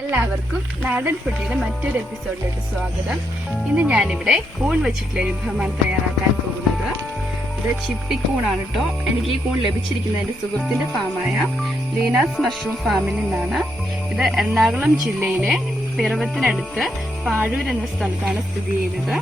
എല്ലാവർക്കും നാടൻ ഫുഡിന്റെ മറ്റൊരു എപ്പിസോഡിലേക്ക് സ്വാഗതം. ഇന്ന് ഞാനിവിടെ കൂൺ വെച്ചിട്ടുള്ള വിഭവമാണ് തയ്യാറാക്കാൻ പോകുന്നത്. ഇത് ചിപ്പിക്കൂണാണ് കേട്ടോ. എനിക്ക് ഈ കൂൺ ലഭിച്ചിരിക്കുന്നത് എൻ്റെ സുഹൃത്തിന്റെ ഫാമായ ലീനാസ് മഷ്റൂം ഫാമിൽ നിന്നാണ്. ഇത് എറണാകുളം ജില്ലയിലെ പിറവത്തിനടുത്ത് പാഴൂർ എന്ന സ്ഥലത്താണ് സ്ഥിതി ചെയ്യുന്നത്.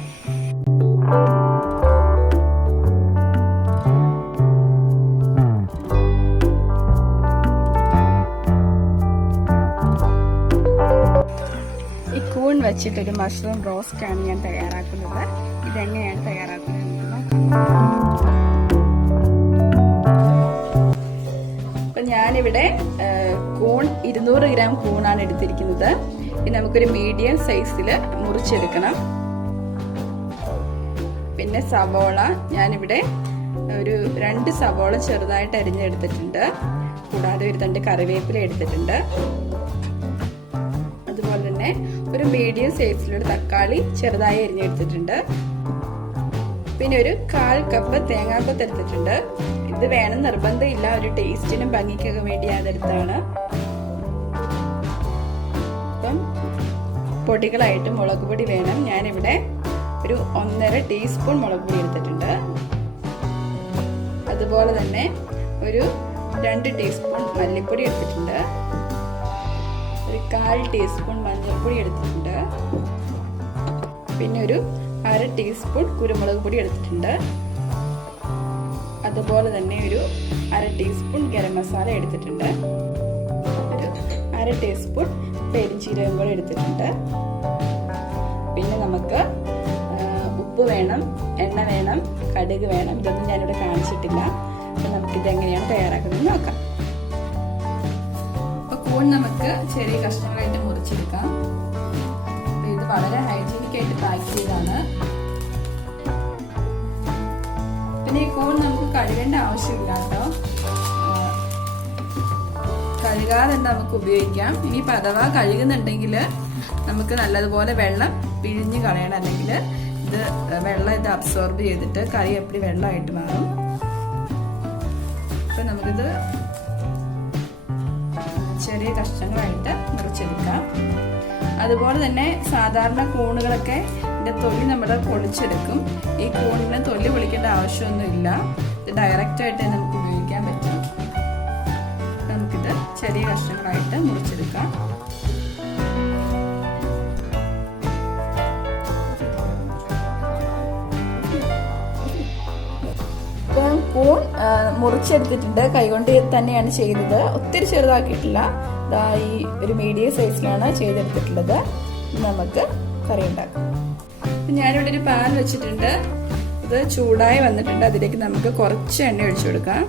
കൂൺ വെച്ചിട്ടൊരു മഷ്റൂം റോസ്റ്റ് ആണ് ഞാൻ തയ്യാറാക്കുന്നത്. ഇതെങ്ങനെയാണ് തയ്യാറാക്കുന്നത്? അപ്പൊ ഞാനിവിടെ കൂൺ 200 ഗ്രാം കൂണാണ് എടുത്തിരിക്കുന്നത്. ഇത് നമുക്കൊരു മീഡിയം സൈസിൽ മുറിച്ചെടുക്കണം. പിന്നെ സവോള ഞാനിവിടെ ഒരു 2 സവോള ചെറുതായിട്ട് അരിഞ്ഞെടുത്തിട്ടുണ്ട്. കൂടാതെ ഒരു 2 കറിവേപ്പില എടുത്തിട്ടുണ്ട്. അതുപോലെ തന്നെ ഒരു മീഡിയം സൈസിലുള്ള തക്കാളി ചെറുതായി അരിഞ്ഞെടുത്തിട്ടുണ്ട്. പിന്നെ ഒരു 1/4 കപ്പ് തേങ്ങാക്കൊത്ത് എടുത്തിട്ടുണ്ട്. ഇത് വേണം നിർബന്ധമില്ല, ഒരു ടേസ്റ്റിനും ഭംഗിക്കൊക്കെ വേണ്ടി അതെടുത്താണ്. അപ്പം പൊടികളായിട്ട് മുളക് പൊടി വേണം. ഞാനിവിടെ ഒരു 1.5 ടീസ്പൂൺ മുളക് പൊടി എടുത്തിട്ടുണ്ട്. അതുപോലെ തന്നെ ഒരു 2 ടീസ്പൂൺ മല്ലിപ്പൊടി എടുത്തിട്ടുണ്ട്. ഒരു 1/4 ടീസ്പൂൺ മഞ്ഞൾപ്പൊടി എടുത്തിട്ടുണ്ട്. പിന്നെ ഒരു 1/2 ടീസ്പൂൺ കുരുമുളക് പൊടി എടുത്തിട്ടുണ്ട്. അതുപോലെ തന്നെ ഒരു 1/2 ടീസ്പൂൺ ഗരം മസാല എടുത്തിട്ടുണ്ട്. ഒരു 1/2 ടീസ്പൂൺ പെരിഞ്ചീരകം കൂടെ എടുത്തിട്ടുണ്ട്. പിന്നെ നമുക്ക് ഉപ്പ് വേണം, എണ്ണ വേണം, കടുക് വേണം. ഇതൊന്നും ഞാനിവിടെ കാണിച്ചിട്ടില്ല. അപ്പം നമുക്കിത് എങ്ങനെയാണ് തയ്യാറാക്കുന്നത് നോക്കാം. കൂൺ നമുക്ക് ചെറിയ കഷ്ണങ്ങളായിട്ട് മുറിച്ചെടുക്കാം. ഇത് വളരെ ഹൈജീനിക് ആയിട്ട് പാക്ക് ചെയ്താണ്. പിന്നെ ഈ കൂൺ നമുക്ക് കഴുകേണ്ട ആവശ്യമില്ല കേട്ടോ. കഴുകാതെ നമുക്ക് ഉപയോഗിക്കാം. ഇനി അഥവാ കഴുകുന്നുണ്ടെങ്കിൽ നമുക്ക് നല്ലതുപോലെ വെള്ളം പിഴിഞ്ഞ് കളയണം. അല്ലെങ്കിൽ വെള്ളം അബ്സോർബ് ചെയ്തിട്ട് കറി എപ്പടി വെള്ളമായിട്ട് മാറും. അപ്പൊ നമുക്കിത് ചെറിയ കഷ്ണങ്ങളായിട്ട് മുറിച്ചെടുക്കാം. അതുപോലെ തന്നെ സാധാരണ കൂണുകളൊക്കെ ഇതിന്റെ തൊലി നമ്മൾ പൊളിച്ചെടുക്കും. ഈ കൂണിന് തൊലി പൊളിക്കേണ്ട ആവശ്യമൊന്നുമില്ല. ഇത് ഡയറക്റ്റ് ആയിട്ട് നമുക്ക് ഉപയോഗിക്കാൻ പറ്റും. നമുക്കിത് ചെറിയ കഷ്ണങ്ങളായിട്ട് മുറിച്ചെടുക്കാം. കൂൺ മുറിച്ചെടുത്തിട്ടുണ്ട്. കൈകൊണ്ട് തന്നെയാണ് ചെയ്യുന്നത്. ഒത്തിരി ചെറുതാക്കിയിട്ടില്ല. ഈ ഒരു മീഡിയം സൈസിലാണ് ചെയ്തെടുത്തിട്ടുള്ളത്. നമുക്ക് കറി ഉണ്ടാക്കാം. ഞാനിവിടെ ഒരു പാൻ വെച്ചിട്ടുണ്ട്. ഇത് ചൂടായി വന്നിട്ടുണ്ട്. അതിലേക്ക് നമുക്ക് കുറച്ച് എണ്ണ ഒഴിച്ചു കൊടുക്കാം.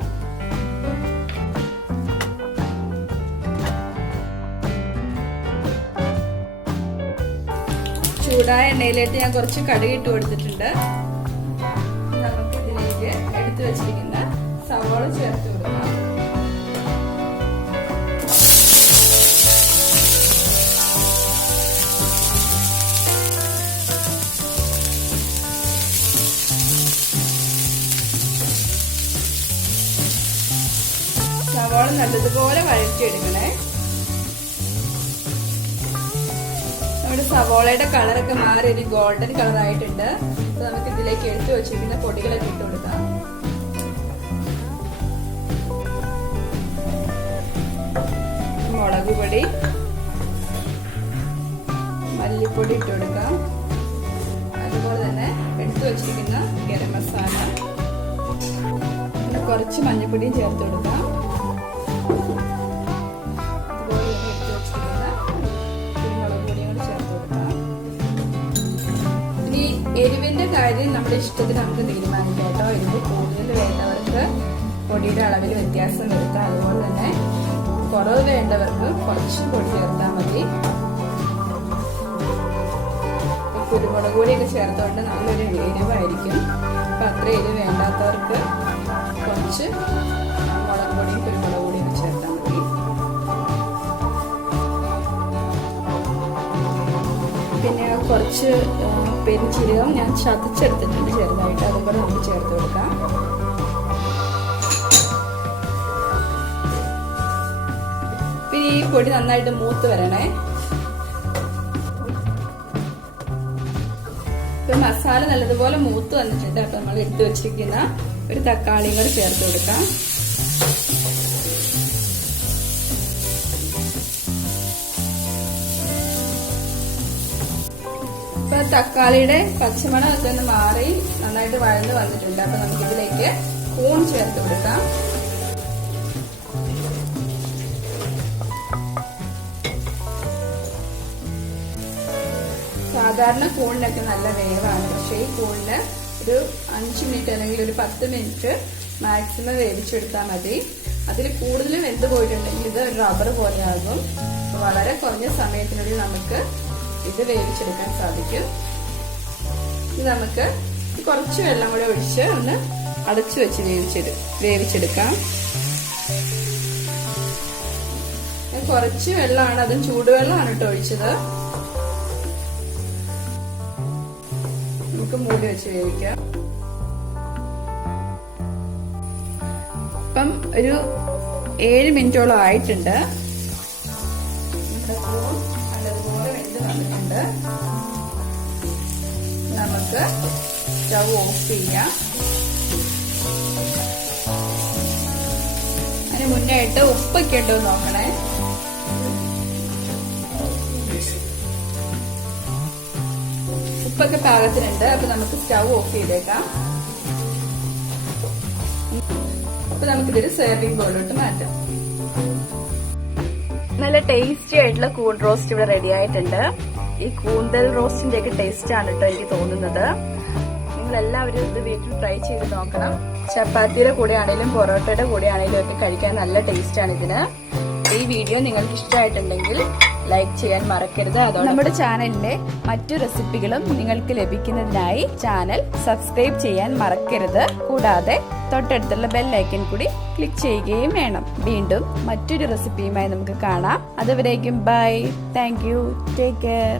ചൂടായ എണ്ണയിലേക്ക് ഞാൻ കുറച്ച് കടുക് ഇട്ട് കൊടുത്തിട്ടുണ്ട്. എടുത്തു വെച്ചിരിക്കുന്ന സവോള ചേർത്ത് കൊടുക്കാം. സവോള നല്ലതുപോലെ വഴറ്റിയെടുക്കണേ. നമ്മുടെ സവോളയുടെ കളറൊക്കെ മാറി ഒരു ഗോൾഡൻ കളറായിട്ടുണ്ട്. അപ്പൊ നമുക്ക് ഇതിലേക്ക് എടുത്തു വെച്ചിരിക്കുന്ന പൊടികളൊക്കെ ഇട്ട് കൊടുക്കാം. മുളക് പൊടി, മല്ലിപ്പൊടി ഇട്ട് കൊടുക്കാം. അതുപോലെ തന്നെ എടുത്തു വെച്ചിരിക്കുന്ന ഗരം മസാല, പിന്നെ കുറച്ച് മഞ്ഞൾപ്പൊടിയും ചേർത്ത് കൊടുക്കാം. അതുപോലെ തന്നെ എടുത്തു വെച്ചിരിക്കുന്ന കുരുമുളക് പൊടിയും കൂടി ചേർത്ത് കൊടുക്കാം. ഇനി എരിവിന്റെ കാര്യം നമ്മുടെ ഇഷ്ടത്തിന് നമുക്ക് തീരുമാനിക്കാം കേട്ടോ. എരിവ് കൂടുതൽ വേണ്ടവർക്ക് പൊടിയുടെ അളവിൽ വ്യത്യാസം വരുത്താം. അതുപോലെ തന്നെ കുറവ് വേണ്ടവർക്ക് കുറച്ച് പൊടി ചേർത്താൽ മതി. കുരുമുളക് പൊടിയൊക്കെ ചേർത്തുകൊണ്ട് നല്ലൊരു എരിവായിരിക്കും. അപ്പം അത്ര എരിവ് വേണ്ടാത്തവർക്ക് കുറച്ച് മുളക് പൊടിയും കുരുമുളക് പൊടിയൊക്കെ ചേർത്താൽ മതി. പിന്നെ കുറച്ച് പെരിഞ്ചീരകം ഞാൻ ചതച്ചെടുത്തിട്ടുണ്ട് ചെറുതായിട്ട്. അതുപോലെ നമുക്ക് ചേർത്ത് കൊടുക്കാം. പിന്നെ ഈ പൊടി നന്നായിട്ട് മൂത്ത് വരണേ. ഇപ്പൊ മസാല നല്ലതുപോലെ മൂത്ത് വന്നിട്ടുണ്ട്. അപ്പൊ നമ്മൾ എടുത്തു വെച്ചിരിക്കുന്ന ഒരു തക്കാളിയും കൂടെ ചേർത്ത് കൊടുക്കാം. ഇപ്പൊ തക്കാളിയുടെ പച്ചമണം ഒക്കെ ഒന്ന് മാറി നന്നായിട്ട് വഴന്ന് വന്നിട്ടുണ്ട്. അപ്പൊ നമുക്ക് ഇതിലേക്ക് കൂൺ ചേർത്ത് കൊടുക്കാം. സാധാരണ കൂണിനൊക്കെ നല്ല വേവാണ്. പക്ഷെ ഈ കൂണിന് ഒരു 5 മിനിറ്റ് അല്ലെങ്കിൽ ഒരു 10 മിനിറ്റ് മാക്സിമം വേവിച്ചെടുത്താൽ മതി. അതിൽ കൂടുതൽ വെന്ത് പോയിട്ടുണ്ടെങ്കിൽ ഇത് റബ്ബർ പോലെ ആകും. വളരെ കുറഞ്ഞ സമയത്തിനുള്ളിൽ നമുക്ക് ഇത് വേവിച്ചെടുക്കാൻ സാധിക്കും. ഇത് നമുക്ക് കുറച്ച് വെള്ളം കൂടെ ഒഴിച്ച് ഒന്ന് അടച്ചു വെച്ച് വേവിച്ചെടുക്കാം. കുറച്ച് വെള്ളമാണ്, അതും ചൂടുവെള്ളമാണ് കേട്ടോ ഒഴിച്ചത്. നമുക്ക് മൂടി വെച്ച് വേവിക്കാം. ഇപ്പം ഒരു 7 മിനിറ്റോളം ആയിട്ടുണ്ട്. നല്ലതുപോലെ വെന്ത് വന്നിട്ടുണ്ട്. നമുക്ക് സ്റ്റൗ ഓഫ് ചെയ്യാം. അതിന് മുന്നേ ആയിട്ട് ഉപ്പൊക്കെ ഉണ്ടോ നോക്കണേ. ഉപ്പൊക്കെ പാകത്തിനുണ്ട്. അപ്പൊ നമുക്ക് സ്റ്റൗ ഓഫ് ചെയ്തേക്കാം. അപ്പൊ നമുക്കിതൊരു സെർവിംഗ് ബൗളിലോട്ട് മാറ്റാം. നല്ല ടേസ്റ്റി ആയിട്ടുള്ള കൂൺ റോസ്റ്റ് ഇവിടെ റെഡി ആയിട്ടുണ്ട്. ഈ കൂന്തൽ റോസ്റ്റിന്റെ ഒക്കെ ടേസ്റ്റ് ആണ് കേട്ടോ എനിക്ക് തോന്നുന്നത്. നിങ്ങൾ എല്ലാവരും ഇത് വീട്ടിൽ ട്രൈ ചെയ്ത് നോക്കണം. ചപ്പാത്തിയുടെ കൂടെ ആണെങ്കിലും പൊറോട്ടയുടെ കൂടെ ആണെങ്കിലും ഒക്കെ കഴിക്കാൻ നല്ല ടേസ്റ്റ് ആണ് ഇതിന്. ഈ വീഡിയോ നിങ്ങൾക്ക് ഇഷ്ടമായിട്ടുണ്ടെങ്കിൽ ലൈക്ക് ചെയ്യാൻ മറക്കരുത്. അതോടെ നമ്മുടെ ചാനലിലെ മറ്റു റെസിപ്പികളും നിങ്ങൾക്ക് ലഭിക്കുന്നതിനായി ചാനൽ സബ്സ്ക്രൈബ് ചെയ്യാൻ മറക്കരുത്. കൂടാതെ തൊട്ടടുത്തുള്ള ബെൽ ഐക്കൺ കൂടി ക്ലിക്ക് ചെയ്യുകയും വേണം. വീണ്ടും മറ്റൊരു റെസിപ്പിയുമായി നമുക്ക് കാണാം. അതുവരേക്കും bye. Thank you. Take care.